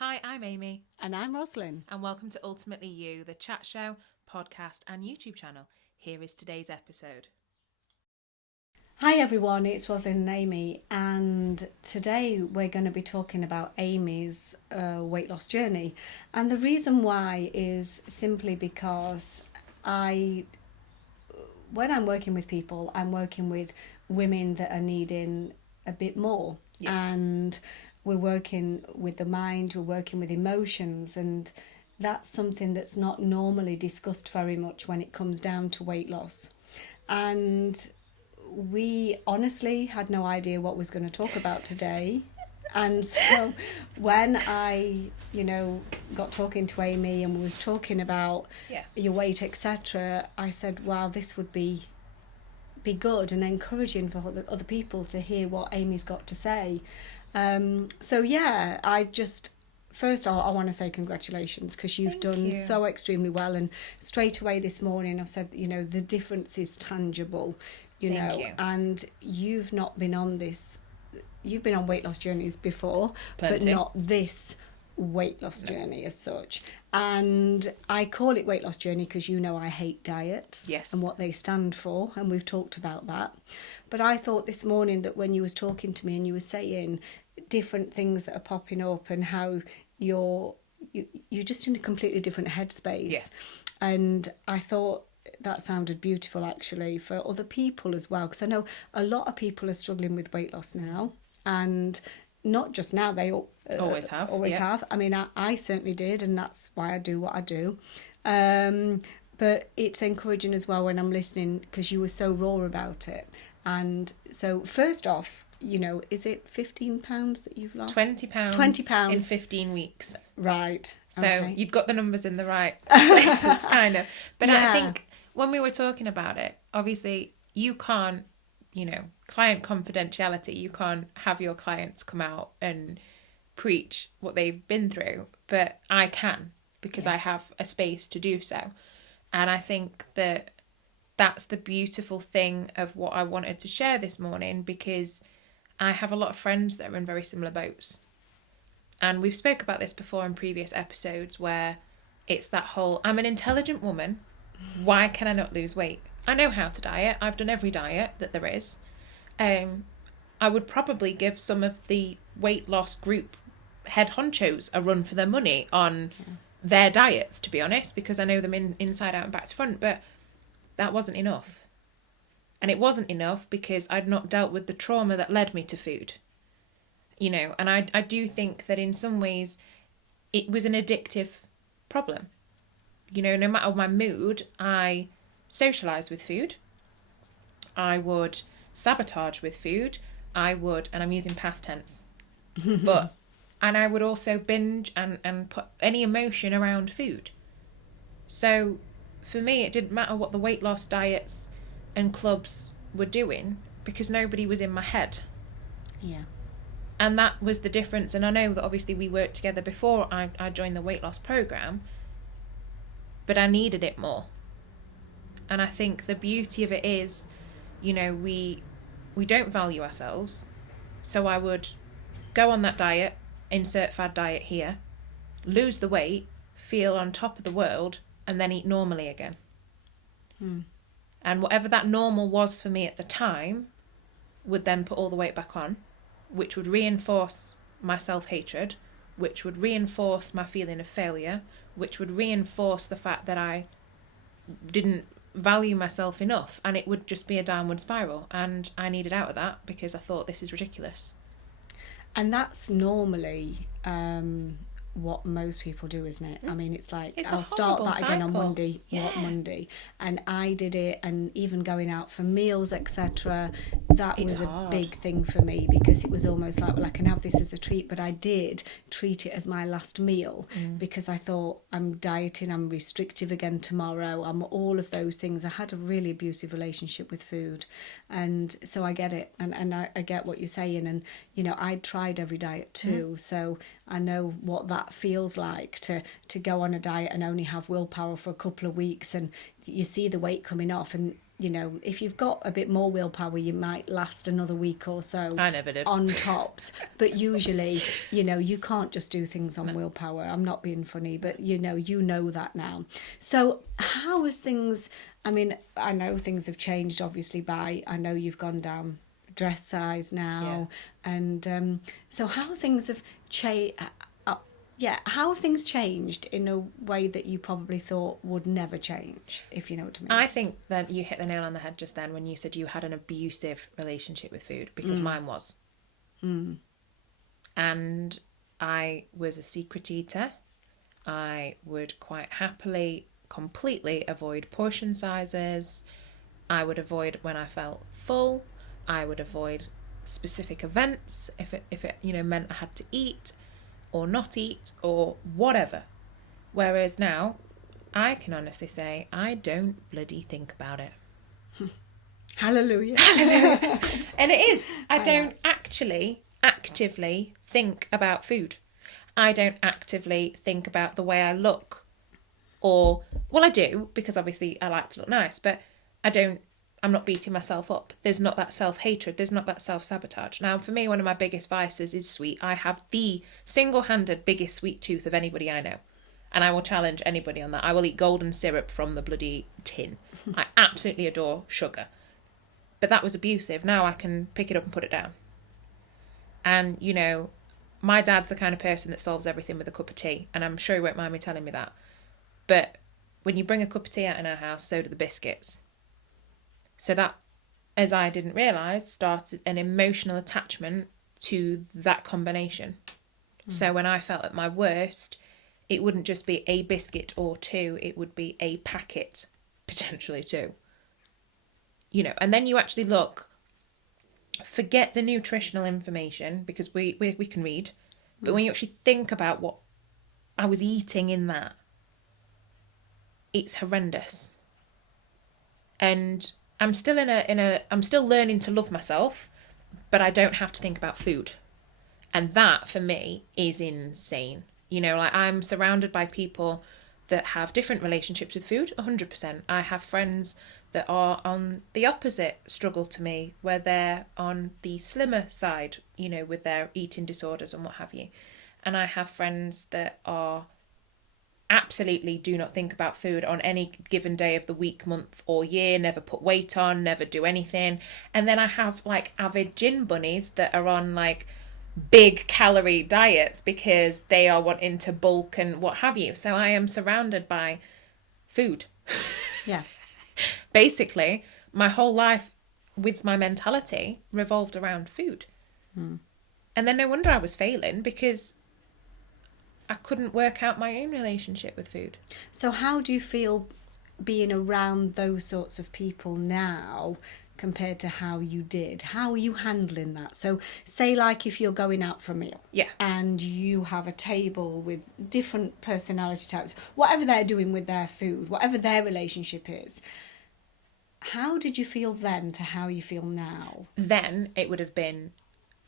Hi, I'm Amy. And I'm Rosalind. And welcome to Ultimately You, the chat show, podcast, and YouTube channel. Here is today's episode. Hi everyone, it's Rosalind and Amy, and today we're going to be talking about Amy's weight loss journey. And the reason why is simply because when I'm working with people, I'm working with women that are needing a bit more. Yeah. And we're working with the mind, we're working with emotions, and that's something that's not normally discussed very much when it comes down to weight loss. And we honestly had no idea what was going to talk about today. And so when I, got talking to Amy and was talking about your weight, etc., I said, wow, this would be good and encouraging for other people to hear what Amy's got to say. First I want to say congratulations, because you've done so extremely well. And straight away this morning I've said, the difference is tangible, and you've not been on this, you've been on weight loss journeys before, but not this weight loss journey as such. And I call it weight loss journey because I hate diets and what they stand for, and we've talked about that. But I thought this morning that when you was talking to me and you were saying different things that are popping up and how you're just in a completely different headspace, and I thought that sounded beautiful actually for other people as well, because I know a lot of people are struggling with weight loss now, and not just now, they always have. I mean, I certainly did, and that's why I do what I do. But it's encouraging as well when I'm listening, because you were so raw about it. And so first off, is it 15 pounds that you've lost? 20 pounds. 20 pounds. In 15 weeks. Right. So you've got the numbers in the right places, kind of. But I think when we were talking about it, obviously you can't, client confidentiality, you can't have your clients come out and preach what they've been through, but I can, because I have a space to do so. And I think that that's the beautiful thing of what I wanted to share this morning, because I have a lot of friends that are in very similar boats. And we've spoke about this before in previous episodes, where it's that whole, I'm an intelligent woman, why can I not lose weight? I know how to diet. I've done every diet that there is. I would probably give some of the weight loss group head honchos a run for their money on their diets, to be honest, because I know them inside out and back to front. But that wasn't enough. And it wasn't enough because I'd not dealt with the trauma that led me to food. And I do think that in some ways it was an addictive problem. No matter my mood, I socialise with food. I would sabotage with food. And I'm using past tense, and I would also binge and put any emotion around food. So for me, it didn't matter what the weight loss diets and clubs were doing, because nobody was in my head. Yeah. And that was the difference. And I know that obviously we worked together before I joined the weight loss program, but I needed it more. And I think the beauty of it is, we don't value ourselves. So I would go on that diet, insert fad diet here, lose the weight, feel on top of the world, and then eat normally again. And whatever that normal was for me at the time would then put all the weight back on, which would reinforce my self-hatred, which would reinforce my feeling of failure, which would reinforce the fact that I didn't value myself enough, and it would just be a downward spiral. And I needed out of that, because I thought, this is ridiculous. And that's normally what most people do, isn't it? I mean, it's like, I'll start that again on Monday. What Monday? And I did it, and even going out for meals, etc. That was a big thing for me, because it was almost like, well, I can have this as a treat, but I did treat it as my last meal, because I thought, I'm dieting, I'm restrictive again tomorrow, I'm all of those things. I had a really abusive relationship with food, and so I get it, and I get what you're saying. And I tried every diet too, so I know what that feels like, to go on a diet and only have willpower for a couple of weeks, and you see the weight coming off, and you know, if you've got a bit more willpower, you might last another week or so. I never did. On tops. But usually, you know, you can't just do things on willpower. I'm not being funny, but you know that now. So how has things, I mean, I know things have changed obviously I know you've gone down dress size now. Yeah. And so how things have changed. How have things changed in a way that you probably thought would never change, if you know what I mean? I think that you hit the nail on the head just then when you said you had an abusive relationship with food, because mine was. And I was a secret eater. I would quite happily, completely avoid portion sizes. I would avoid when I felt full. I would avoid specific events if it meant I had to eat or not eat or whatever. Whereas now, I can honestly say I don't bloody think about it. Hallelujah. And it is. I don't actually actively think about food. I don't actively think about the way I look. Or, well, I do, because obviously I like to look nice, but I'm not beating myself up. There's not that self-hatred. There's not that self-sabotage. Now, for me, one of my biggest vices is sweet. I have the single-handed biggest sweet tooth of anybody I know. And I will challenge anybody on that. I will eat golden syrup from the bloody tin. I absolutely adore sugar. But that was abusive. Now I can pick it up and put it down. And, you know, my dad's the kind of person that solves everything with a cup of tea. And I'm sure he won't mind me telling me that. But when you bring a cup of tea out in our house, so do the biscuits. So that, as I didn't realise, started an emotional attachment to that combination. So when I felt at my worst, it wouldn't just be a biscuit or two, it would be a packet, potentially two. You know, and then you actually look, forget the nutritional information, because we can read, but when you actually think about what I was eating in that, it's horrendous. And I'm still I'm still learning to love myself, but I don't have to think about food. And that for me is insane. You know, like I'm surrounded by people that have different relationships with food, 100%. I have friends that are on the opposite struggle to me, where they're on the slimmer side, you know, with their eating disorders and what have you. And I have friends that are absolutely do not think about food on any given day of the week, month or year, never put weight on, never do anything. And then I have like avid gin bunnies that are on like big calorie diets because they are wanting to bulk and what have you. So I am surrounded by food. Yeah. Basically, my whole life with my mentality revolved around food. And then no wonder I was failing, because I couldn't work out my own relationship with food. So how do you feel being around those sorts of people now compared to how you did? How are you handling that? So say like if you're going out for a meal, and you have a table with different personality types, whatever they're doing with their food, whatever their relationship is, how did you feel then to how you feel now? Then it would have been,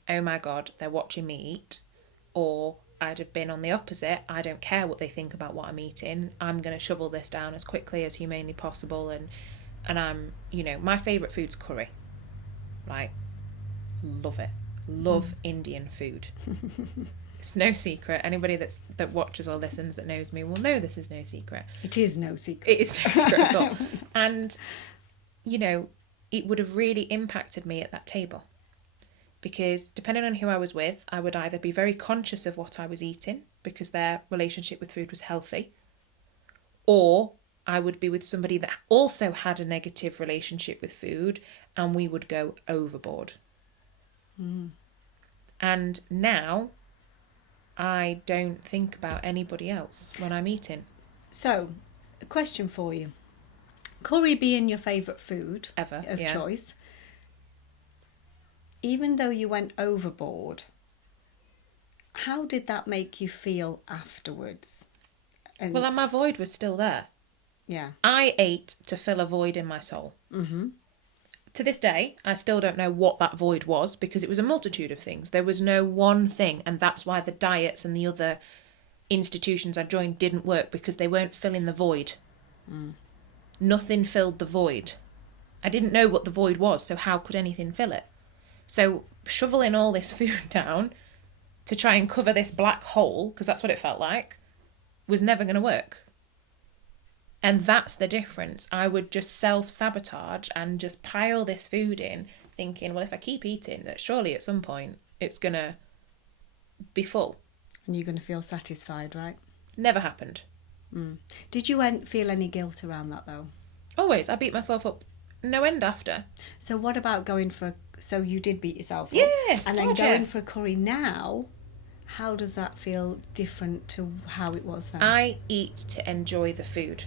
oh my God, they're watching me eat. Or I'd have been on the opposite. I don't care what they think about what I'm eating. I'm going to shovel this down as quickly as humanly possible. And I'm, you know, my favourite food's curry. Like, love it. Love Indian food. It's no secret. Anybody that watches or listens that knows me will know this is no secret. It is no secret. It is no secret at all. And, you know, it would have really impacted me at that table. Because depending on who I was with, I would either be very conscious of what I was eating because their relationship with food was healthy, or I would be with somebody that also had a negative relationship with food and we would go overboard. And now I don't think about anybody else when I'm eating. So, a question for you. Curry being your favourite food Ever, of choice, even though you went overboard, how did that make you feel afterwards? And well, my void was still there. Yeah. I ate to fill a void in my soul. To this day, I still don't know what that void was, because it was a multitude of things. There was no one thing, and that's why the diets and the other institutions I joined didn't work, because they weren't filling the void. Nothing filled the void. I didn't know what the void was, so how could anything fill it? So shoveling all this food down to try and cover this black hole, because that's what it felt like, was never going to work. And that's the difference. I would just self-sabotage and just pile this food in, thinking, well, if I keep eating, that surely at some point it's going to be full. And you're going to feel satisfied, right? Never happened. Did you feel any guilt around that, though? Always. I beat myself up no end after. So what about going for so you did beat yourself up? Yeah. And then going for a curry now, how does that feel different to how it was then? I eat to enjoy the food.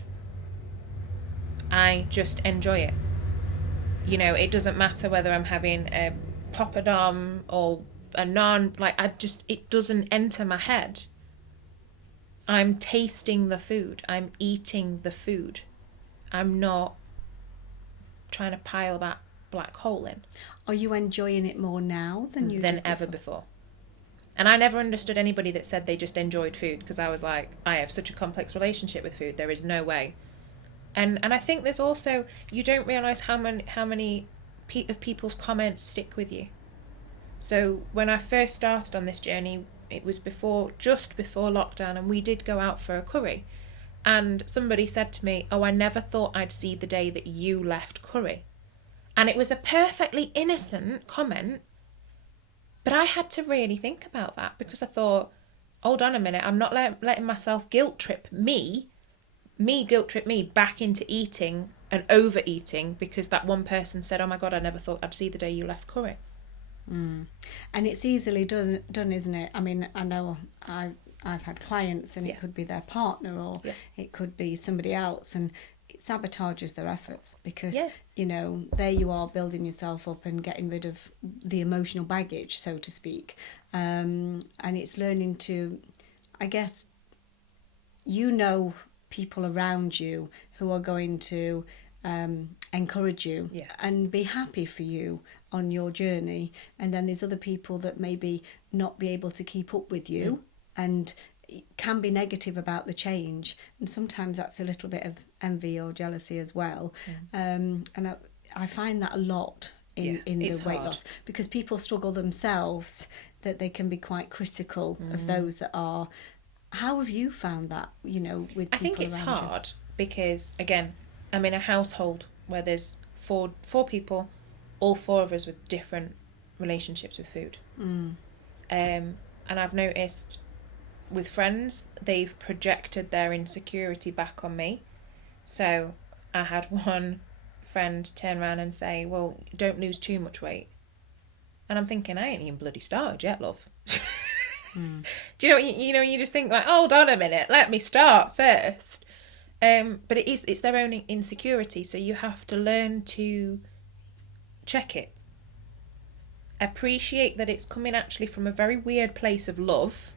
I just enjoy it. You know, it doesn't matter whether I'm having a poppadom or a naan, like it doesn't enter my head. I'm tasting the food. I'm eating the food. I'm not trying to pile that black hole in. Are you enjoying it more now than ever before? And I never understood anybody that said they just enjoyed food, because I was like, I have such a complex relationship with food. There is no way. And I think there's also, you don't realise how many of people's comments stick with you. So when I first started on this journey, it was just before lockdown, and we did go out for a curry. And somebody said to me, oh, I never thought I'd see the day that you left curry. And it was a perfectly innocent comment, but I had to really think about that, because I thought, hold on a minute, I'm not letting myself guilt trip me back into eating and overeating because that one person said, oh my God, I never thought I'd see the day you left curry. And it's easily done, isn't it? I mean, I know I've had clients, and it could be their partner, or it could be somebody else, and it sabotages their efforts, because you know, there you are building yourself up and getting rid of the emotional baggage, so to speak, and it's learning to, I guess, you know, people around you who are going to encourage you and be happy for you on your journey, and then there's other people that maybe not be able to keep up with you and can be negative about the change, and sometimes that's a little bit of envy or jealousy as well. And I find that a lot in the weight loss, because people struggle themselves, that they can be quite critical of those that are. How have you found that, you know, with people? I think it's hard because, again, I'm in a household where there's four people, all four of us with different relationships with food. And I've noticed with friends, they've projected their insecurity back on me. So I had one friend turn around and say, well, don't lose too much weight. And I'm thinking, I ain't even bloody started yet, love. Do you know, you just think like, hold on a minute, let me start first. But it's their own insecurity, so you have to learn to check it. Appreciate that it's coming actually from a very weird place of love,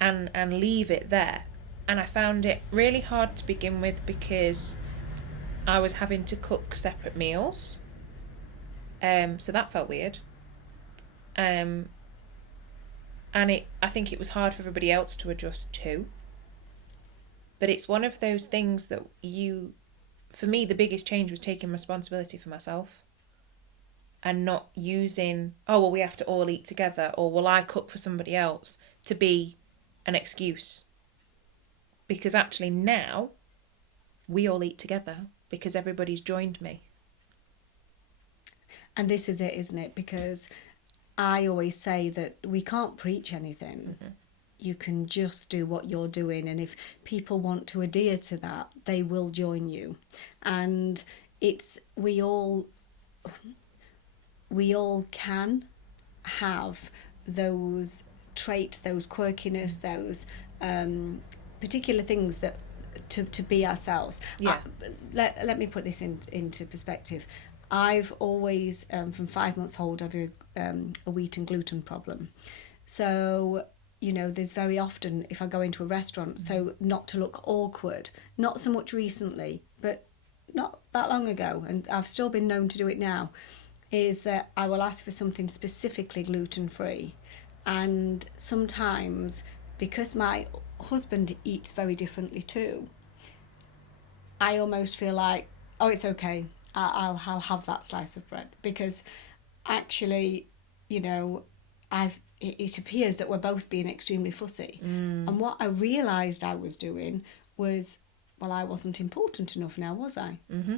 and leave it there. And I found it really hard to begin with, because I was having to cook separate meals. So that felt weird. And I think it was hard for everybody else to adjust to. But it's one of those things that for me, the biggest change was taking responsibility for myself, and not using, oh, well, we have to all eat together, or will I cook for somebody else, to be an excuse. Because actually now we all eat together because everybody's joined me. And this is it, isn't it? Because I always say that we can't preach anything. You can just do what you're doing, and if people want to adhere to that, they will join you. And we all can have those traits, those quirkiness, those particular things that to be ourselves. Let me put this into perspective. I've always, from 5 months old, had a wheat and gluten problem. So, you know, there's very often, if I go into a restaurant, so not to look awkward, not so much recently, but not that long ago, and I've still been known to do it now, is that I will ask for something specifically gluten-free. And sometimes, because my husband eats very differently too, I almost feel like, oh, it's okay, I'll have that slice of bread, because actually, you know, it appears that we're both being extremely fussy. And what I realised I was doing was, well, I wasn't important enough now, was I? Mm-hmm.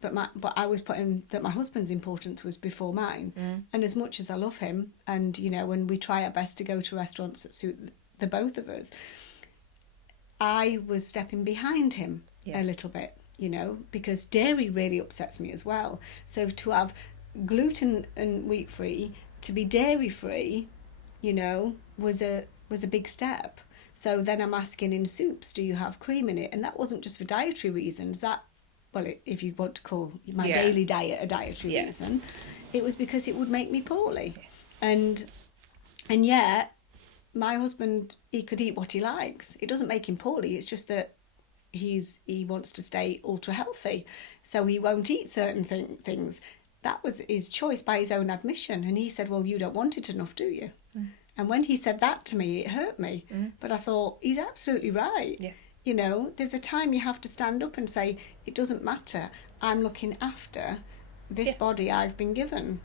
But I was putting that my husband's importance was before mine. And as much as I love him, and you know, and we try our best to go to restaurants that suit the both of us, I was stepping behind him a little bit, you know, because dairy really upsets me as well. So to have gluten and wheat free, to be dairy free, you know, was a big step. So then I'm asking, in soups, do you have cream in it? And that wasn't just for dietary reasons. That, well, if you want to call my daily diet a dietary reason, it was because it would make me poorly. And yet, my husband, he could eat what he likes. It doesn't make him poorly. It's just that he wants to stay ultra healthy, so he won't eat certain things. That was his choice by his own admission. And he said, well, you don't want it enough, do you? And when he said that to me, it hurt me. But I thought, he's absolutely right. You know, there's a time you have to stand up and say, it doesn't matter. I'm looking after this body I've been given,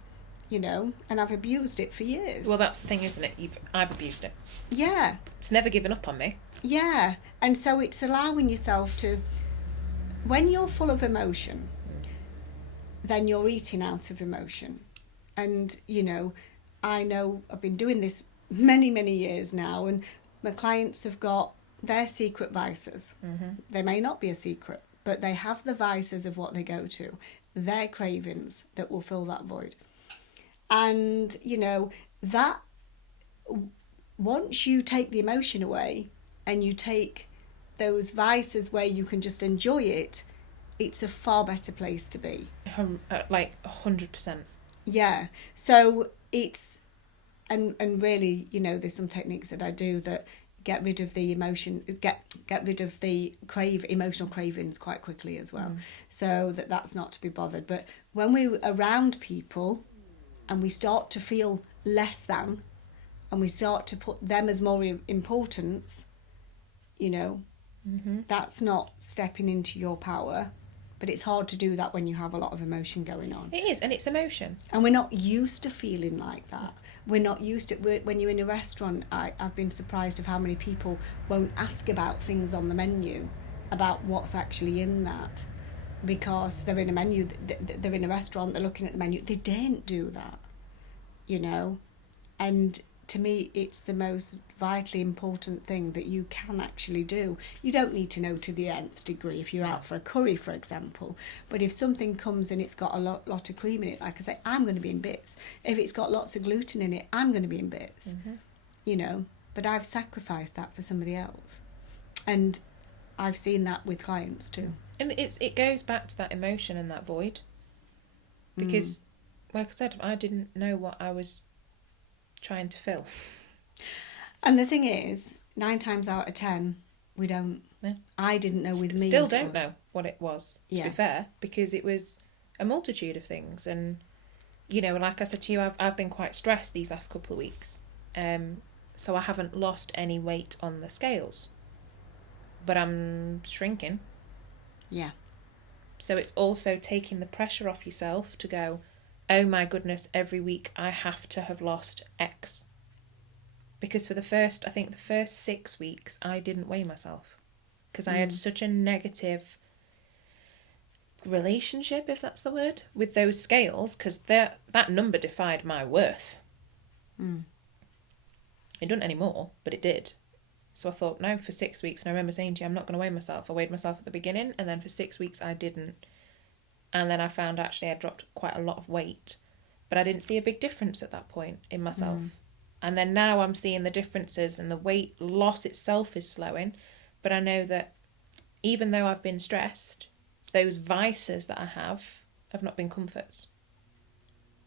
you know, and I've abused it for years. Well, that's the thing, isn't it? I've abused it. Yeah. It's never given up on me. Yeah. And so it's allowing yourself to, when you're full of emotion, then you're eating out of emotion. And, you know I've been doing this many, many years now, and my clients have got their secret vices. They may not be a secret, but they have the vices of what they go to, their cravings that will fill that void. And, you know, that once you take the emotion away and you take those vices where you can just enjoy it, it's a far better place to be. Like 100%. Yeah. So it's, and really, you know, there's some techniques that I do that get rid of the emotion, get rid of the emotional cravings quite quickly as well. So that's not to be bothered. But when we're around people and we start to feel less than, and we start to put them as more importance, you know, that's not stepping into your power. But it's hard to do that when you have a lot of emotion going on. It is, and it's emotion. And we're not used to feeling like that. We're not used to it. When you're in a restaurant, I've been surprised of how many people won't ask about things on the menu, about what's actually in that. Because they're in a menu, they're in a restaurant, they're looking at the menu. They daren't do that, you know. And to me, it's the most vitally important thing that you can actually do. You don't need to know to the nth degree if you're out for a curry, for example. But if something comes and it's got a lot of cream in it, like I say, I'm going to be in bits. If it's got lots of gluten in it, I'm going to be in bits. You know, but I've sacrificed that for somebody else. And I've seen that with clients too. And it goes back to that emotion and that void. Because, like I said, I didn't know what I was trying to fill. And the thing is, 9 times out of 10, we don't. Yeah. I didn't know with me. Still don't know what it was, to be fair, because it was a multitude of things. And, you know, like I said to you, I've been quite stressed these last couple of weeks. So I haven't lost any weight on the scales. But I'm shrinking. Yeah. So it's also taking the pressure off yourself to go, oh my goodness, every week I have to have lost X. Because for the first 6 weeks, I didn't weigh myself. Because I had such a negative relationship, if that's the word, with those scales. Because that number defied my worth. It doesn't anymore, but it did. So I thought, no, for 6 weeks. And I remember saying to you, I'm not going to weigh myself. I weighed myself at the beginning. And then for 6 weeks, I didn't. And then I found actually I dropped quite a lot of weight. But I didn't see a big difference at that point in myself. And then now I'm seeing the differences, and the weight loss itself is slowing. But I know that even though I've been stressed, those vices that I have not been comforts.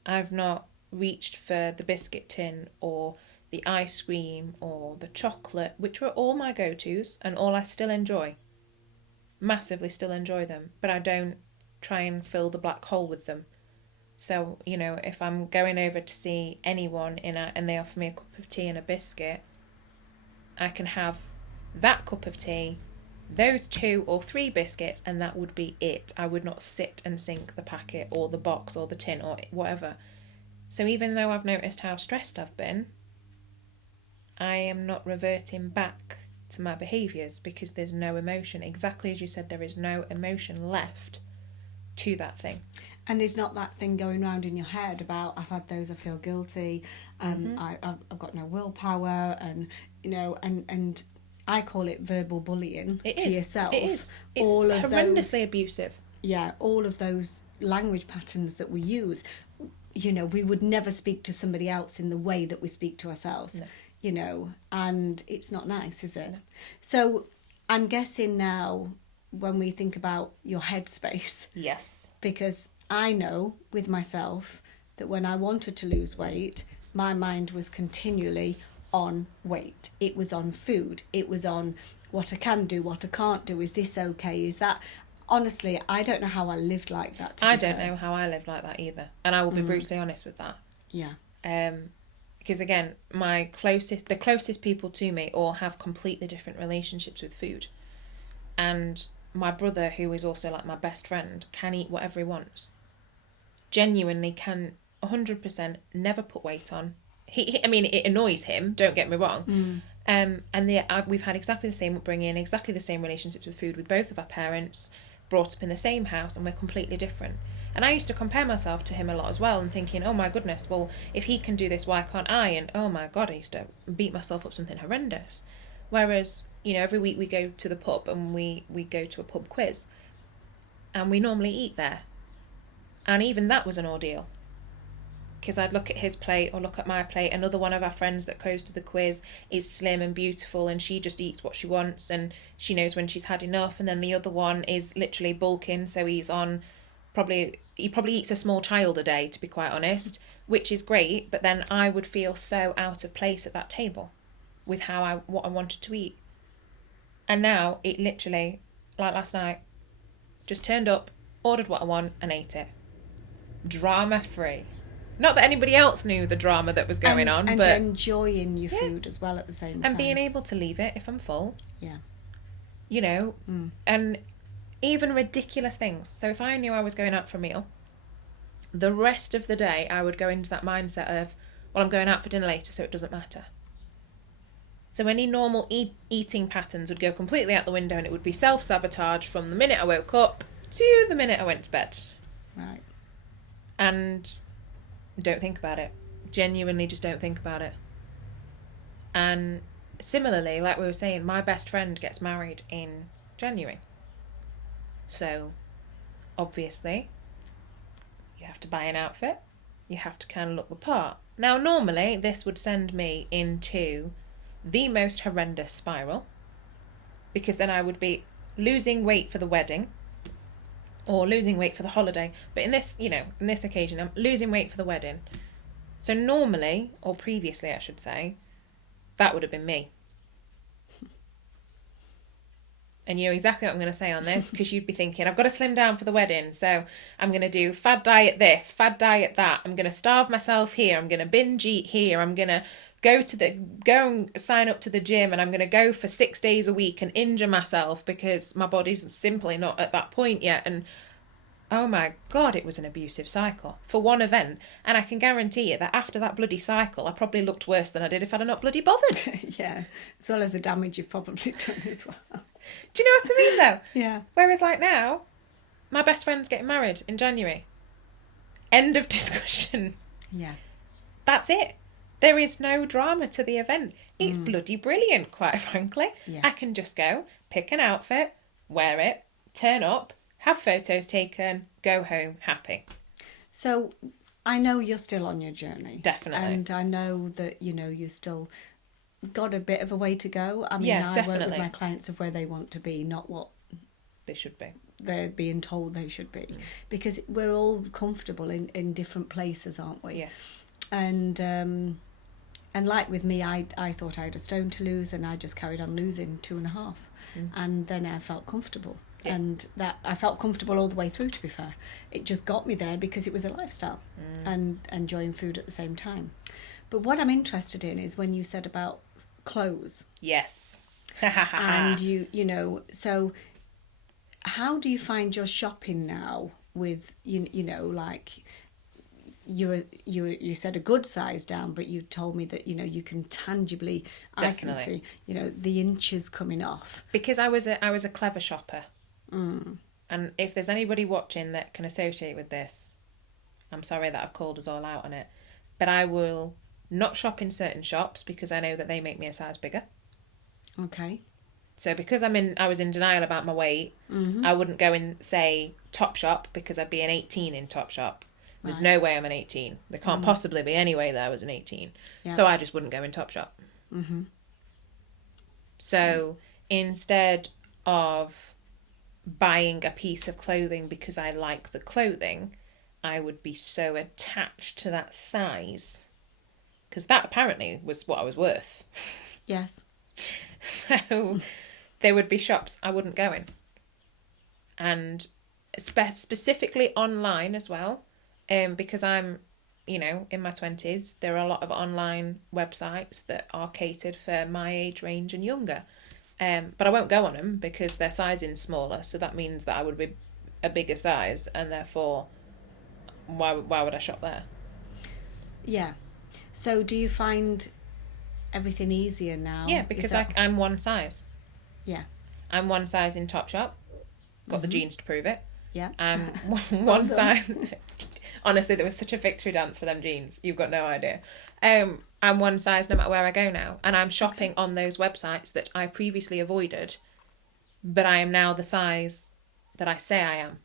I've not reached for the biscuit tin or the ice cream or the chocolate, which were all my go-tos and all I still enjoy. Massively still enjoy them. But I don't try and fill the black hole with them. So, you know, if I'm going over to see anyone and they offer me a cup of tea and a biscuit, I can have that cup of tea those 2 or 3 biscuits, and that would be it. I would not sit and sink the packet or the box or the tin or whatever. So even though I've noticed how stressed I've been, I am not reverting back to my behaviours because there's no emotion. Exactly as you said, there is no emotion left to that thing. And there's not that thing going round in your head about, I've had those, I feel guilty, I've got no willpower, and, you know, and I call it verbal bullying to yourself. It is. It's all of horrendously abusive. Yeah, all of those language patterns that we use, you know, we would never speak to somebody else in the way that we speak to ourselves, you know, and it's not nice, is it? No. So I'm guessing now when we think about your headspace. Yes. Because I know with myself that when I wanted to lose weight, my mind was continually on weight. It was on food. It was on what I can do, what I can't do. Is this okay? Is that... Honestly, I don't know how I lived like that. I don't know how I lived like that either. And I will be brutally honest with that. Yeah. Because again, the closest people to me all have completely different relationships with food. And my brother, who is also like my best friend, can eat whatever he wants. Genuinely can 100% never put weight on. I mean, it annoys him, don't get me wrong. And we've had exactly the same upbringing, exactly the same relationships with food with both of our parents, brought up in the same house, and we're completely different. And I used to compare myself to him a lot as well, and thinking, oh my goodness, well, if he can do this, why can't I? And oh my God, I used to beat myself up something horrendous. Whereas, you know, every week we go to the pub and we go to a pub quiz, and we normally eat there. And even that was an ordeal. Because I'd look at his plate or look at my plate. Another one of our friends that goes to the quiz is slim and beautiful, and she just eats what she wants and she knows when she's had enough. And then the other one is literally bulking, so he probably eats a small child a day, to be quite honest, which is great. But then I would feel so out of place at that table with what I wanted to eat. And now it literally, like last night, just turned up, ordered what I want and ate it. Drama free. Not that anybody else knew the drama that was going on, but... And enjoying your food as well at the same time. And being able to leave it if I'm full. Yeah. You know, and even ridiculous things. So if I knew I was going out for a meal, the rest of the day I would go into that mindset of, well, I'm going out for dinner later, so it doesn't matter. So any normal eating patterns would go completely out the window, and it would be self-sabotage from the minute I woke up to the minute I went to bed. Right. And... don't think about it. Genuinely just don't think about it. And similarly, like we were saying, my best friend gets married in January. So, obviously, you have to buy an outfit. You have to kind of look the part. Now, normally, this would send me into the most horrendous spiral. Because then I would be losing weight for the wedding. Or losing weight for the holiday. But in this occasion, I'm losing weight for the wedding. So normally, or previously I should say, that would have been me. And you know exactly what I'm going to say on this, because you'd be thinking, I've got to slim down for the wedding, so I'm going to do fad diet this, fad diet that. I'm going to starve myself here. I'm going to binge eat here. I'm going to go and sign up to the gym, and I'm going to go for 6 days a week and injure myself because my body's simply not at that point yet. And oh my God, it was an abusive cycle for one event. And I can guarantee you that after that bloody cycle, I probably looked worse than I did if I'd not bloody bothered. Yeah, as well as the damage you've probably done as well. Do you know what I mean though? Yeah. Whereas like now, my best friend's getting married in January. End of discussion. Yeah. That's it. There is no drama to the event. It's bloody brilliant, quite frankly. Yeah. I can just go, pick an outfit, wear it, turn up, have photos taken, go home happy. So I know you're still on your journey. Definitely. And I know that, you know, you still got a bit of a way to go. I mean, yeah, I definitely. work with my clients of where they want to be, not what they should be. They're being told they should be. Because we're all comfortable in different places, aren't we? Yeah. And like with me, I thought I had a stone to lose, and I just carried on losing 2.5. And then I felt comfortable. Yeah. And that I felt comfortable all the way through, to be fair. It just got me there because it was a lifestyle and enjoying food at the same time. But what I'm interested in is when you said about clothes. Yes. And you know, so how do you find your shopping now with, you know, like you said a good size down, but you told me that, you know, you can tangibly, Definitely. I can see, you know, the inches coming off. Because I was a clever shopper. And if there's anybody watching that can associate with this, I'm sorry that I've called us all out on it, but I will not shop in certain shops because I know that they make me a size bigger. Okay. So because I was in denial about my weight, I wouldn't go in, say, Topshop, because I'd be an 18 in Topshop. There's no way I'm an 18. There can't possibly be any way that I was an 18. Yeah. So I just wouldn't go in Topshop. So instead of buying a piece of clothing because I like the clothing, I would be so attached to that size, because that apparently was what I was worth. Yes. So there would be shops I wouldn't go in. And specifically online as well, because I'm, you know, in my 20s, there are a lot of online websites that are catered for my age range and younger. But I won't go on them because their sizing's smaller, so that means that I would be a bigger size, and therefore, why would I shop there? Yeah. So do you find everything easier now? Yeah, because I'm one size. Yeah. I'm one size in Topshop. Got the jeans to prove it. Yeah. One size. Honestly, there was such a victory dance for them jeans. You've got no idea. I'm one size no matter where I go now. And I'm shopping on those websites that I previously avoided. But I am now the size that I say I am.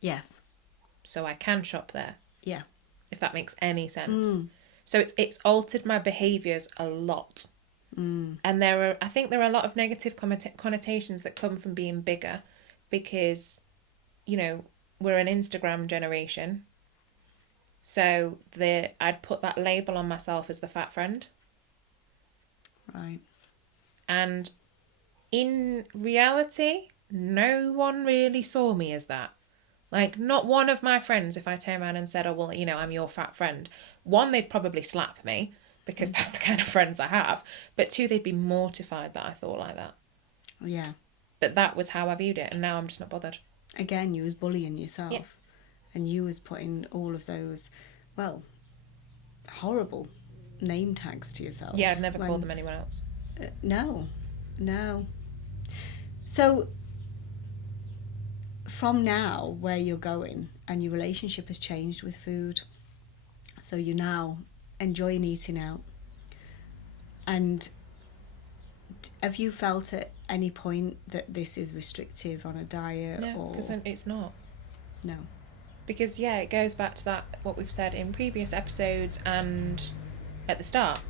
Yes. So I can shop there. Yeah. If that makes any sense. So it's altered my behaviours a lot. And I think there are a lot of negative connotations that come from being bigger, because, you know, we're an Instagram generation. So I'd put that label on myself as the fat friend. Right. And in reality, no one really saw me as that. Like, not one of my friends, if I turn around and said, oh, well, you know, I'm your fat friend, one, they'd probably slap me, because that's the kind of friends I have. But two, they'd be mortified that I thought like that. Yeah. But that was how I viewed it, and now I'm just not bothered. Again, you was bullying yourself. Yeah. And you was putting all of those, well, horrible name tags to yourself. Yeah, I'd never called them anyone else. No. So, from now, where you're going, and your relationship has changed with food, so you're now enjoying eating out, and have you felt at any point that this is restrictive on a diet? No, because it's not. No. Because, yeah, it goes back to that, what we've said in previous episodes and at the start.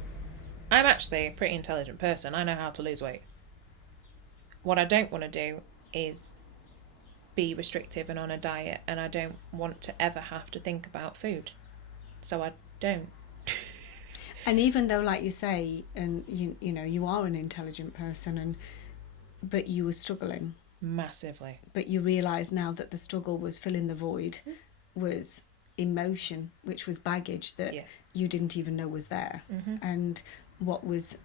I'm actually a pretty intelligent person. I know how to lose weight. What I don't want to do is be restrictive and on a diet, and I don't want to ever have to think about food. So I don't. And even though, like you say, and you know, you are an intelligent person, but you were struggling. Massively. But you realise now that the struggle was filling the void, was emotion, which was baggage that you didn't even know was there. And what was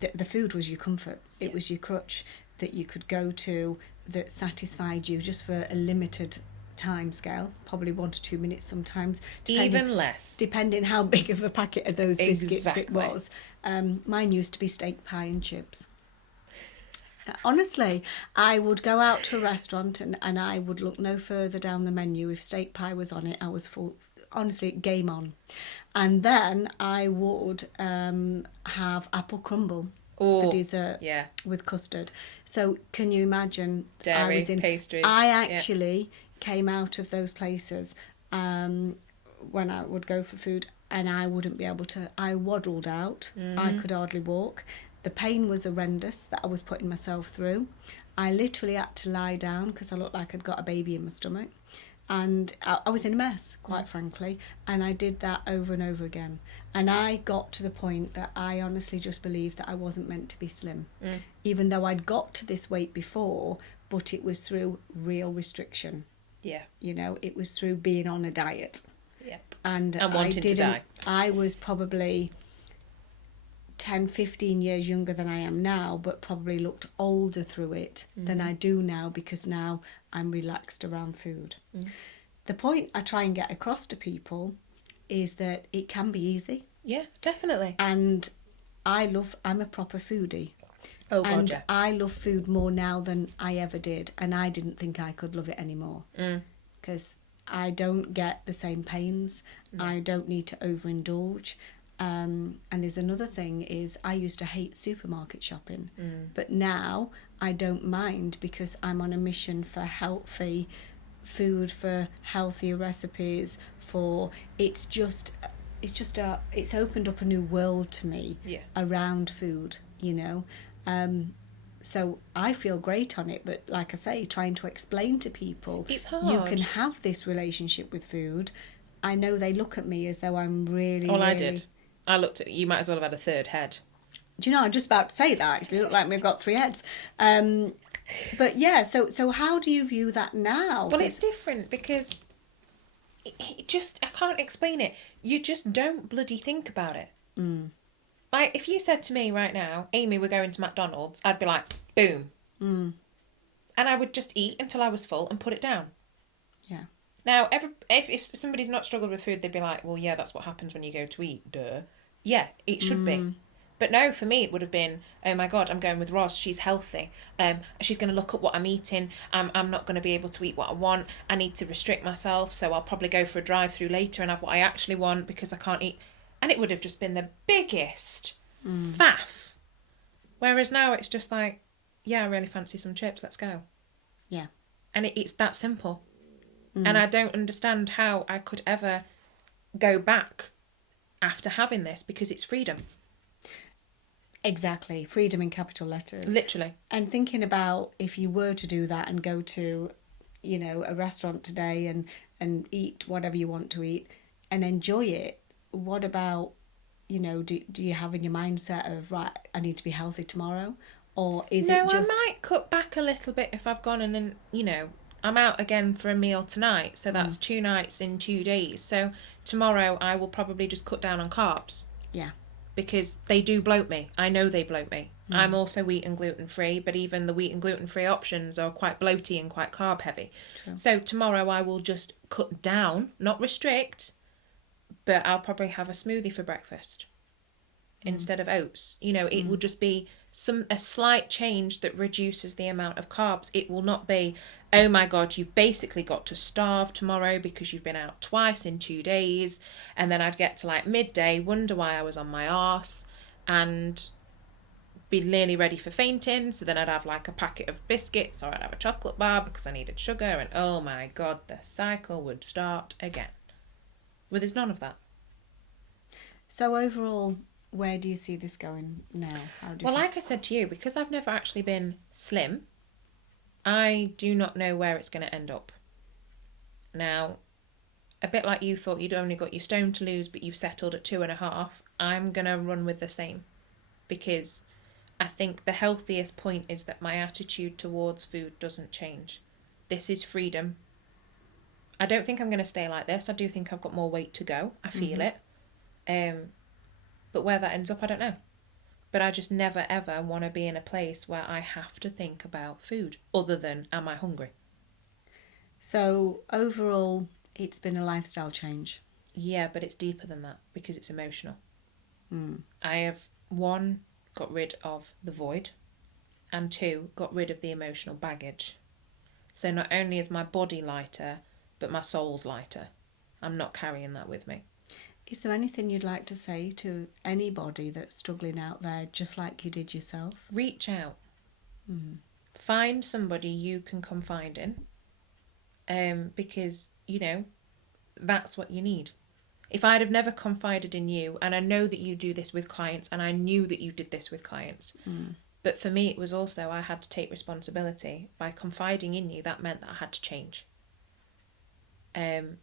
the food was your comfort. It was your crutch that you could go to, that satisfied you just for a limited time scale, probably 1 to 2 minutes sometimes, even less, depending how big of a packet of those biscuits it was. Mine used to be steak pie and chips. Honestly, I would go out to a restaurant and I would look no further down the menu. If steak pie was on it, I was full. Honestly, game on. And then I would have apple crumble for dessert with custard. So can you imagine? Dairy, pastries. I actually came out of those places when I would go for food, and I wouldn't be able to. I waddled out. I could hardly walk. The pain was horrendous that I was putting myself through. I literally had to lie down because I looked like I'd got a baby in my stomach. And I was in a mess, quite frankly. And I did that over and over again. And I got to the point that I honestly just believed that I wasn't meant to be slim. Even though I'd got to this weight before, but it was through real restriction. Yeah. You know, it was through being on a diet. Yep. And wanting to die. I was probably 10, 15 years younger than I am now, but probably looked older through it than I do now, because now I'm relaxed around food. The point I try and get across to people is that it can be easy. Yeah, definitely. And I'm a proper foodie. Oh, God, and yeah. I love food more now than I ever did, and I didn't think I could love it anymore. Because I don't get the same pains. I don't need to overindulge. And there's another thing is, I used to hate supermarket shopping, but now I don't mind, because I'm on a mission for healthy food, for healthier recipes, it's opened up a new world to me around food, you know. So I feel great on it, but like I say, trying to explain to people, it's hard. You can have this relationship with food. I know they look at me as though I'm really. Well, I did. I looked at you. Might as well have had a third head. Do you know? I'm just about to say that. It looked like we've got 3 heads. But yeah. So how do you view that now? Well, it's different, because it just, I can't explain it. You just don't bloody think about it. Like, if you said to me right now, Amy, we're going to McDonald's, I'd be like, boom. And I would just eat until I was full and put it down. Yeah. Now, if somebody's not struggled with food, they'd be like, well, yeah, that's what happens when you go to eat, duh. Yeah, it should be. But no, for me, it would have been, oh my God, I'm going with Ros, she's healthy. She's going to look at what I'm eating. I'm not going to be able to eat what I want. I need to restrict myself, so I'll probably go for a drive-through later and have what I actually want, because I can't eat. And it would have just been the biggest faff. Whereas now it's just like, yeah, I really fancy some chips, let's go. Yeah. And it's that simple. And I don't understand how I could ever go back after having this, because it's freedom. Exactly. Freedom in capital letters. Literally. And thinking about, if you were to do that and go to, you know, a restaurant today and eat whatever you want to eat and enjoy it, what about, you know, do you have in your mindset of, right, I need to be healthy tomorrow? Or is it just... No, I might cut back a little bit if I've gone and, you know, I'm out again for a meal tonight, so that's 2 nights in 2 days. So tomorrow I will probably just cut down on carbs. Yeah. Because they do bloat me. I know they bloat me. I'm also wheat and gluten-free, but even the wheat and gluten-free options are quite bloaty and quite carb-heavy. True. So tomorrow I will just cut down, not restrict, but I'll probably have a smoothie for breakfast instead of oats. You know, it will just be a slight change that reduces the amount of carbs. It will not be, oh my God, you've basically got to starve tomorrow because you've been out twice in 2 days. And then I'd get to like midday, wonder why I was on my arse, and be nearly ready for fainting. So then I'd have like a packet of biscuits, or I'd have a chocolate bar because I needed sugar, and oh my God, the cycle would start again. Well, there's none of that. So overall, where do you see this going now? Well, like I said to you, because I've never actually been slim, I do not know where it's going to end up. Now, a bit like you thought you'd only got your stone to lose, but you've settled at 2.5, I'm going to run with the same. Because I think the healthiest point is that my attitude towards food doesn't change. This is freedom. I don't think I'm going to stay like this. I do think I've got more weight to go. I feel it. But where that ends up, I don't know. But I just never, ever want to be in a place where I have to think about food other than, am I hungry? So overall, it's been a lifestyle change. Yeah, but it's deeper than that because it's emotional. I have, 1, got rid of the void, and 2, got rid of the emotional baggage. So not only is my body lighter, but my soul's lighter. I'm not carrying that with me. Is there anything you'd like to say to anybody that's struggling out there, just like you did yourself? Reach out. Find somebody you can confide in, because, you know, that's what you need. If I'd have never confided in you, and I know that you do this with clients, and I knew that you did this with clients, but for me it was also, I had to take responsibility. By confiding in you, that meant that I had to change. And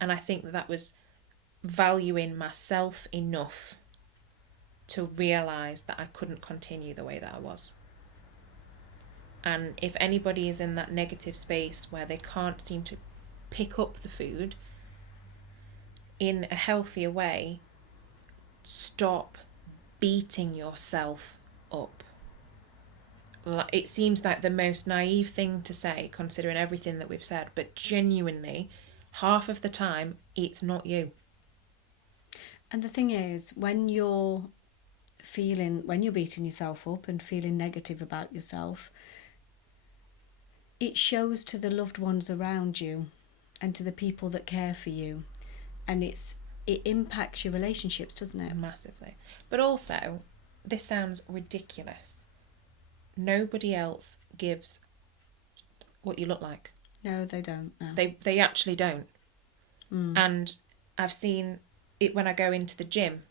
I think that was valuing myself enough to realise that I couldn't continue the way that I was. And if anybody is in that negative space where they can't seem to pick up the food in a healthier way, stop beating yourself up. It seems like the most naive thing to say, considering everything that we've said, but genuinely, half of the time, it's not you. And the thing is, when you're beating yourself up and feeling negative about yourself, it shows to the loved ones around you and to the people that care for you, and it impacts your relationships, doesn't it? Massively. But also, this sounds ridiculous, nobody else gives what you look like. No, they don't. No. They actually don't. And I've seen it when I go into the gym.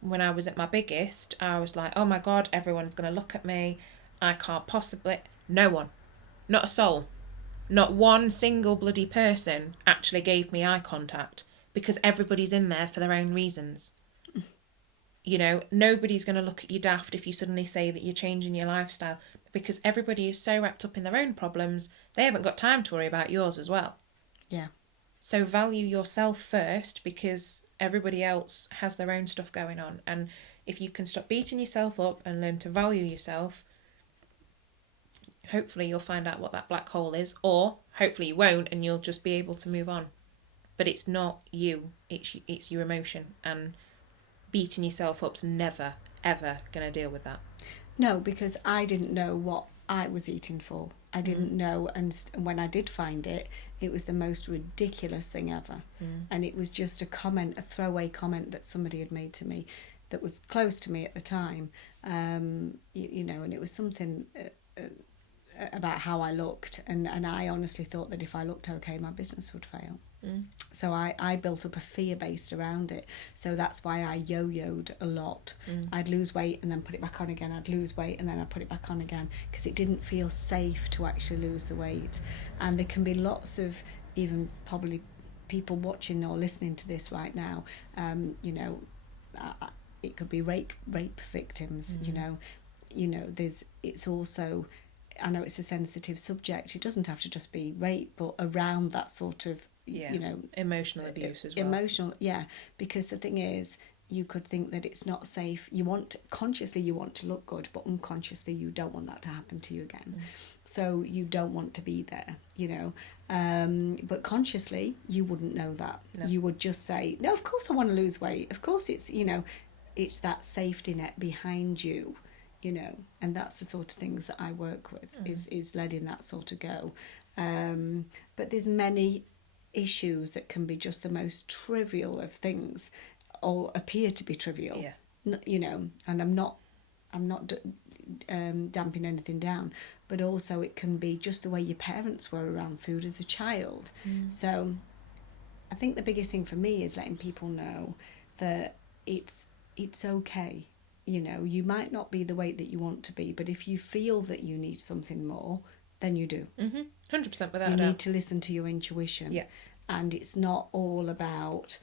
When I was at my biggest, I was like, oh my God, everyone's going to look at me. I can't possibly... No one. Not a soul. Not one single bloody person actually gave me eye contact, because everybody's in there for their own reasons. You know, nobody's going to look at you daft if you suddenly say that you're changing your lifestyle, because everybody is so wrapped up in their own problems, they haven't got time to worry about yours as well. Yeah. So value yourself first, because everybody else has their own stuff going on. And if you can stop beating yourself up and learn to value yourself, hopefully you'll find out what that black hole is, or hopefully you won't and you'll just be able to move on. But it's not you, it's your emotion, and beating yourself up's never, ever going to deal with that. No, because I didn't know what I was eating for. I didn't know, and when I did find it, it was the most ridiculous thing ever. And it was just a throwaway comment that somebody had made to me that was close to me at the time, you know, and it was something about how I looked, and I honestly thought that if I looked okay, my business would fail. So I built up a fear based around it. So that's why I yo-yoed a lot. I'd lose weight and then put it back on again. I'd lose weight and then I'd put it back on again, because it didn't feel safe to actually lose the weight. And there can be lots of, even probably people watching or listening to this right now, you know, it could be rape victims. You know, it's also, I know it's a sensitive subject. It doesn't have to just be rape, but around that sort of, you know, emotional abuse as well. Emotional, yeah. Because the thing is, you could think that it's not safe. Consciously you want to look good, but unconsciously you don't want that to happen to you again. So you don't want to be there, you know. But consciously you wouldn't know that. No. You would just say, no, of course I want to lose weight. Of course it's, you know, it's that safety net behind you. You know, and that's the sort of things that I work with, is letting that sort of go. But there's many issues that can be just the most trivial of things, or appear to be trivial. You know, and I'm not damping anything down, but also it can be just the way your parents were around food as a child. So I think the biggest thing for me is letting people know that it's okay. You know, you might not be the weight that you want to be, but if you feel that you need something more, then you do. 100% without a doubt. You need to listen to your intuition. Yeah. And it's not all about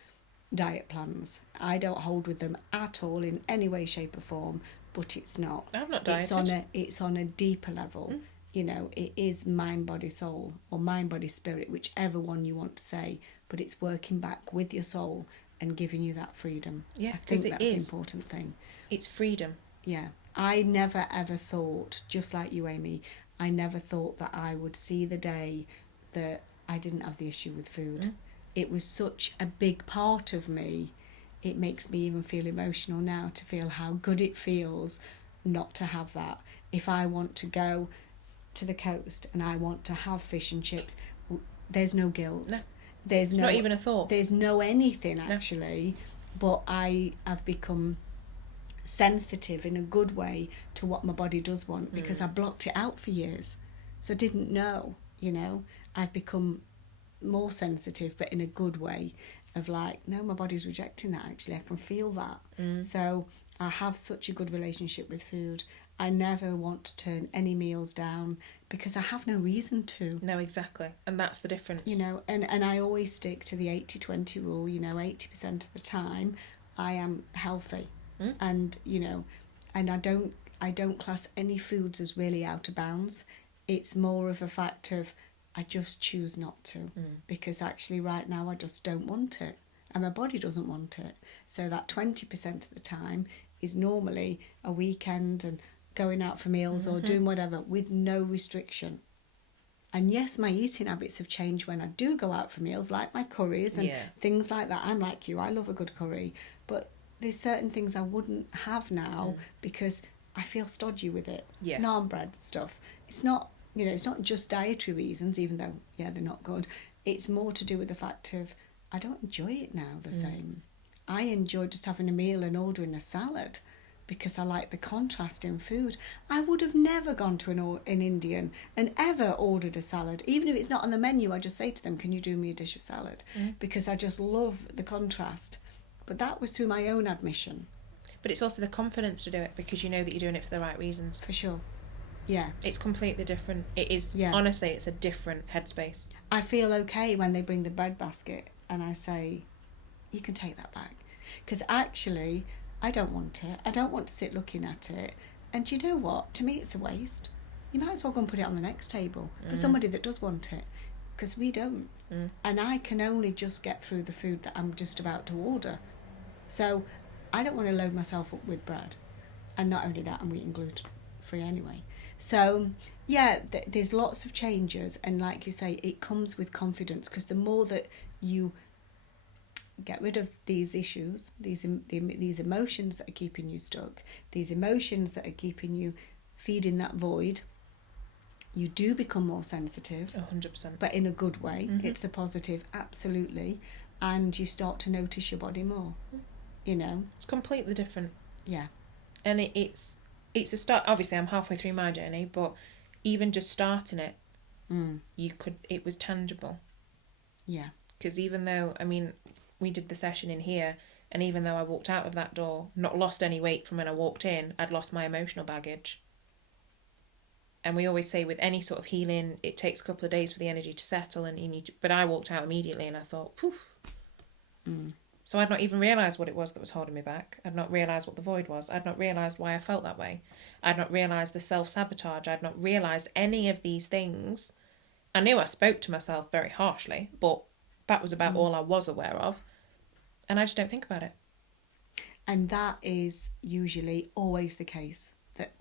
diet plans. I don't hold with them at all in any way, shape or form, but it's not. I've not dieted. It's on a deeper level. You know, it is mind, body, soul, or mind, body, spirit, whichever one you want to say, but it's working back with your soul and giving you that freedom. Yeah, I think that's the important thing. It's freedom. Yeah. I never ever thought, just like you, Amy, I never thought that I would see the day that I didn't have the issue with food. It was such a big part of me. It makes me even feel emotional now to feel how good it feels not to have that. If I want to go to the coast and I want to have fish and chips, there's no guilt. No. It's not even a thought. There's no anything actually, but I have become sensitive in a good way to what my body does want, because I blocked it out for years. So I didn't know, you know. I've become more sensitive, but in a good way, of like, no, my body's rejecting that actually. I can feel that. So I have such a good relationship with food. I never want to turn any meals down because I have no reason to. No, exactly. And that's the difference. You know, and I always stick to the 80-20 rule. You know, 80% of the time I am healthy. And, you know, and I don't class any foods as really out of bounds. It's more of a fact of I just choose not to, because actually right now I just don't want it. And my body doesn't want it. So that 20% of the time is normally a weekend and going out for meals or doing whatever with no restriction. And yes, my eating habits have changed when I do go out for meals, like my curries and things like that. I'm like you, I love a good curry. But there's certain things I wouldn't have now because I feel stodgy with it. Yeah. Naan bread stuff. It's not, it's not just dietary reasons, even though, they're not good. It's more to do with the fact of I don't enjoy it now the same. I enjoy just having a meal and ordering a salad because I like the contrast in food. I would have never gone to an Indian and ever ordered a salad. Even if it's not on the menu, I just say to them, can you do me a dish of salad? Because I just love the contrast. But that was through my own admission. But it's also the confidence to do it because you know that you're doing it for the right reasons. For sure. Yeah. It's completely different. It is, honestly, it's a different headspace. I feel okay when they bring the bread basket and I say, you can take that back. Because actually, I don't want it. I don't want to sit looking at it. And you know what? To me, it's a waste. You might as well go and put it on the next table for somebody that does want it. Because we don't. And I can only just get through the food that I'm just about to order. So I don't want to load myself up with bread. And not only that, I'm eating gluten-free anyway. So, there's lots of changes. And like you say, it comes with confidence. Because the more that you get rid of these issues, these emotions that are keeping you stuck, these emotions that are keeping you feeding that void, you do become more sensitive. 100%. But in a good way. It's a positive, absolutely. And you start to notice your body more. It's completely different. Yeah. And it's a start. Obviously, I'm halfway through my journey, but even just starting it, it was tangible. Yeah. Because even though, we did the session in here, and even though I walked out of that door, not lost any weight from when I walked in, I'd lost my emotional baggage. And we always say with any sort of healing, it takes a couple of days for the energy to settle, and you need to. But I walked out immediately, and I thought, poof. So I'd not even realised what it was that was holding me back. I'd not realised what the void was. I'd not realised why I felt that way. I'd not realised the self-sabotage. I'd not realised any of these things. I knew I spoke to myself very harshly, but that was about all I was aware of. And I just don't think about it. And that is usually always the case, that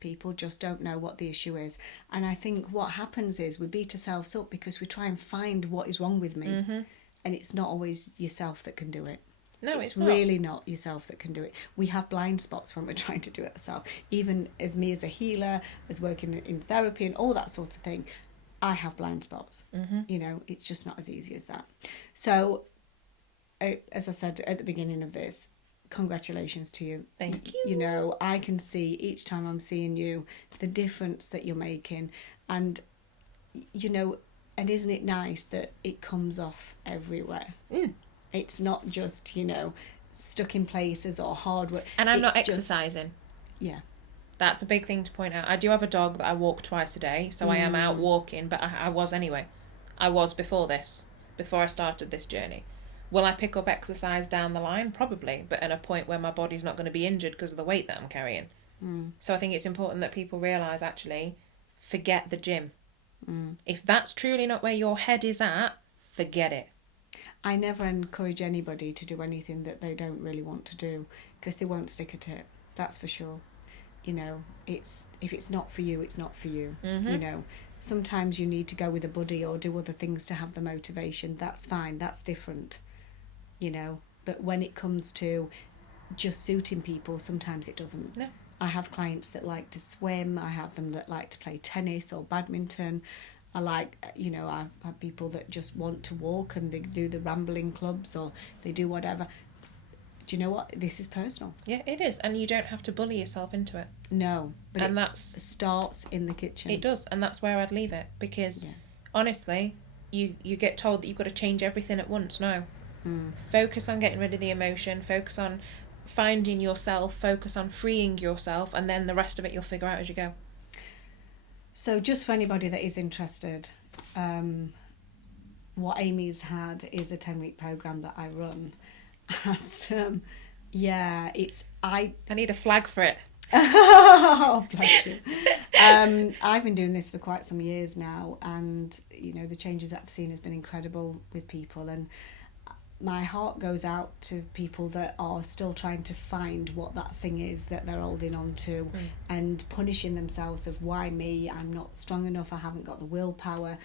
people just don't know what the issue is. And I think what happens is we beat ourselves up because we try and find what is wrong with me. And it's not always yourself that can do it. No, it's not. Really not yourself that can do it. We have blind spots when we're trying to do it ourselves. Even as me as a healer, as working in therapy and all that sort of thing, I have blind spots. It's just not as easy as that. So, as I said at the beginning of this, congratulations to you. Thank you. I can see each time I'm seeing you the difference that you're making. And, and isn't it nice that it comes off everywhere? It's not just, stuck in places or hard work. And I'm not exercising. Yeah. That's a big thing to point out. I do have a dog that I walk twice a day, so I am out walking, but I was anyway. I was before I started this journey. Will I pick up exercise down the line? Probably, but at a point where my body's not going to be injured because of the weight that I'm carrying. So I think it's important that people realise, actually, forget the gym. If that's truly not where your head is at, forget it. I never encourage anybody to do anything that they don't really want to do, because they won't stick at it. That's for sure. If it's not for you, it's not for you. Sometimes you need to go with a buddy or do other things to have the motivation. That's fine. That's different. But when it comes to just suiting people, sometimes it doesn't. No. I have clients that like to swim. I have them that like to play tennis or badminton. I have people that just want to walk and they do the rambling clubs or they do whatever. Do you know what? This is personal. Yeah, it is. And you don't have to bully yourself into it. No. But it starts in the kitchen. It does. And that's where I'd leave it. Because, honestly, you get told that you've got to change everything at once. No. Focus on getting rid of the emotion. Focus on finding yourself. Focus on freeing yourself. And then the rest of it you'll figure out as you go. So just for anybody that is interested, what Amy's had is a 10-week program that I run. And I need a flag for it. Oh, bless you. I've been doing this for quite some years now, and the changes that I've seen has been incredible with people. And my heart goes out to people that are still trying to find what that thing is that they're holding on to, and punishing themselves of why me, I'm not strong enough, I haven't got the willpower.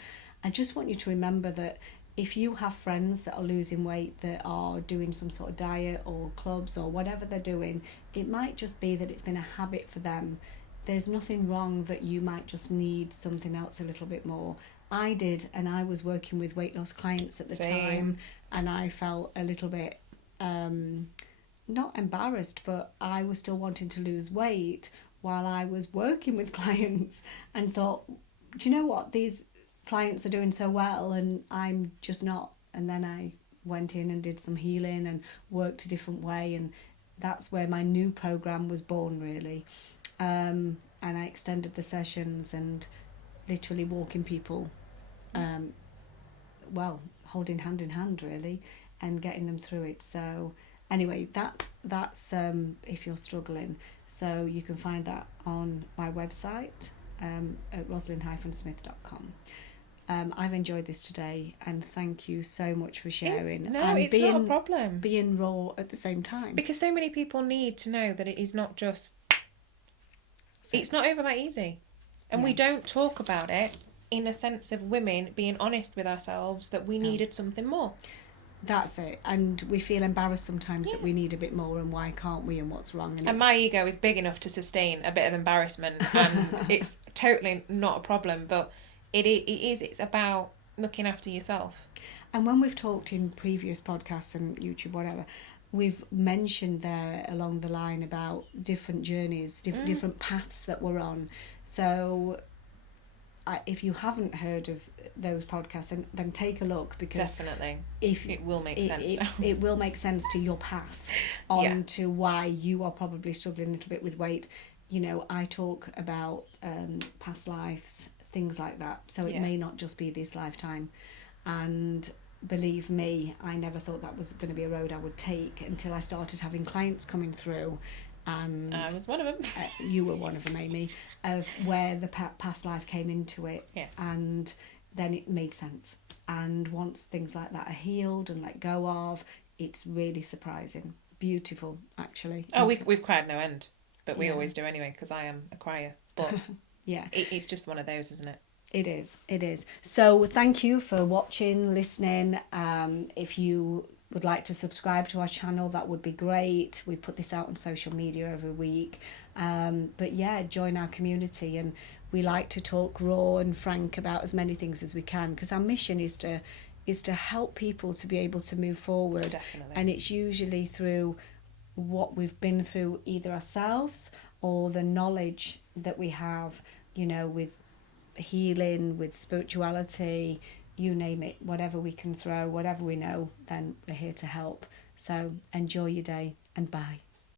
I just want you to remember that if you have friends that are losing weight, that are doing some sort of diet or clubs or whatever they're doing, it might just be that it's been a habit for them. There's nothing wrong that you might just need something else a little bit more. I did, and I was working with weight loss clients at the time, and I felt a little bit not embarrassed, but I was still wanting to lose weight while I was working with clients, and thought, do you know what, these clients are doing so well and I'm just not. And then I went in and did some healing and worked a different way, and that's where my new program was born, really. And I extended the sessions and literally walking people, holding hand in hand, really, and getting them through it. So anyway, that's if you're struggling. So you can find that on my website, at rosalind-smith.com. I've enjoyed this today, and thank you so much for sharing. It's not a problem. Being raw at the same time. Because so many people need to know that it is not just... It's not over that easy. And we don't talk about it in a sense of women being honest with ourselves that we needed something more. That's it. And we feel embarrassed sometimes that we need a bit more, and why can't we, and what's wrong. And my ego is big enough to sustain a bit of embarrassment, and it's totally not a problem, but it's about looking after yourself. And when we've talked in previous podcasts and YouTube, whatever, we've mentioned there along the line about different journeys, different paths that we're on. So if you haven't heard of those podcasts, then take a look, because definitely it will make sense. It will make sense to your path on to why you are probably struggling a little bit with weight. You know, I talk about past lives, things like that, so it may not just be this lifetime. And believe me, I never thought that was going to be a road I would take until I started having clients coming through. And I was one of them. You were one of them, Amy, of where the past life came into it. And then it made sense. And once things like that are healed and let go of, it's really surprising. Beautiful, actually. Oh, we've cried no end, but we always do anyway, because I am a crier. But it's just one of those, isn't it? It is. So thank you for watching, listening. If you would like to subscribe to our channel, that would be great. We put this out on social media every week. But join our community, and we like to talk raw and frank about as many things as we can, because our mission is to help people to be able to move forward. Definitely. And it's usually through what we've been through, either ourselves or the knowledge that we have, you know, with healing, with spirituality, you name it, whatever we can throw, whatever we know, then we're here to help. So enjoy your day, and bye.